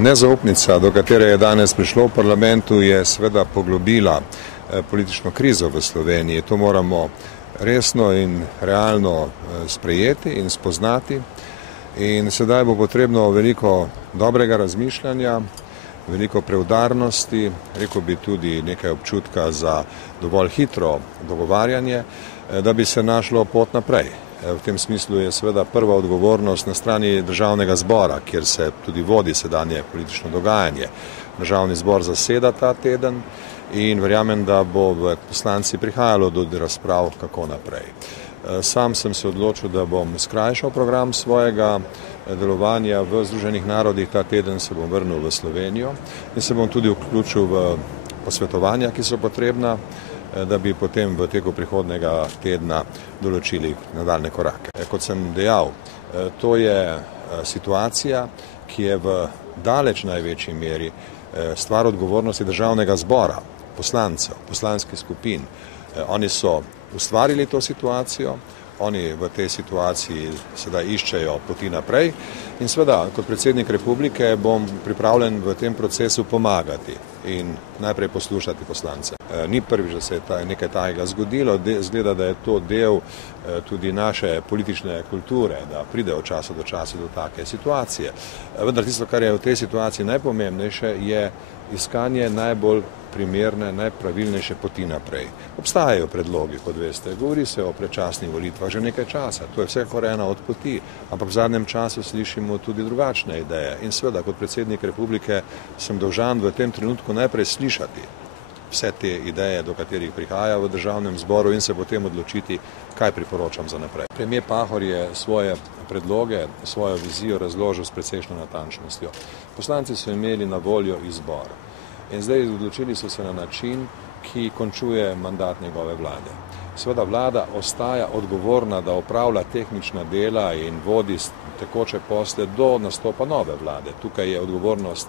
Nezaupnica, do katere je danes prišlo v parlamentu, je seveda poglobila politično krizo v Sloveniji. To moramo resno in realno sprejeti in spoznati. In sedaj bo potrebno veliko dobrega razmišljanja, veliko preudarnosti, rekel bi tudi nekaj občutka za dovolj hitro dogovarjanje, da bi se našlo pot naprej. V tem smislu je seveda prva odgovornost na strani Državnega zbora, kjer se tudi vodi sedanje politično dogajanje. Državni zbor zaseda ta teden in verjamem, da bo v poslanci prihajalo do razprav, kako naprej. Sam sem se odločil, da bom skrajšal program svojega delovanja v Združenih narodih. Ta teden se bom vrnil v Slovenijo in se bom tudi vključil v posvetovanja, ki so potrebna, da bi potem v teku prihodnega tedna določili nadaljne korake. Kot sem dejal, to je situacija, ki je v daleč največji meri stvar odgovornosti Državnega zbora, poslancev, poslanskih skupin. Oni so ustvarili to situacijo, oni v tej situaciji sedaj iščejo poti naprej in seveda kot predsednik republike bom pripravljen v tem procesu pomagati in najprej poslušati poslance. Ni prvič, da se je nekaj takega zgodilo, zgleda, da je to del tudi naše politične kulture, da pride od časa do časa do take situacije. Vendar tisto, kar je v tej situaciji najpomembnejše, je iskanje najbolj primerne, najpravilnejše poti naprej. Obstajajo predlogi, kot veste, govori se o predčasnih volitvah že nekaj časa, to je vsekakor ena od poti, ampak v zadnjem času slišimo tudi drugačne ideje in seveda kot predsednik republike sem dolžan v tem trenutku najprej slišati vse te ideje, do katerih prihaja v Državnem zboru in se potem odločiti, kaj priporočam za naprej. Premier Pahor je svoje predloge, svojo vizijo razložil s precejšnjo natančnostjo. Poslanci so imeli na voljo izbor in zdaj odločili so se na način, ki končuje mandat njegove vlade. Seveda vlada ostaja odgovorna, da opravlja tehnična dela in vodi tekoče posle do nastopa nove vlade. Tukaj je odgovornost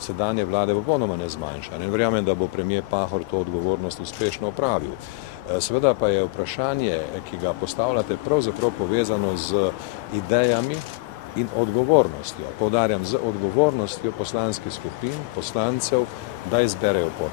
sedanje vlade popolnoma nezmanjšana in verjamem, da bo premier Pahor to odgovornost uspešno opravil. Seveda pa je vprašanje, ki ga postavljate, pravzaprav povezano z idejami in odgovornostjo. Poudarjam, z odgovornostjo poslanskih skupin, poslancev, da izberejo pot.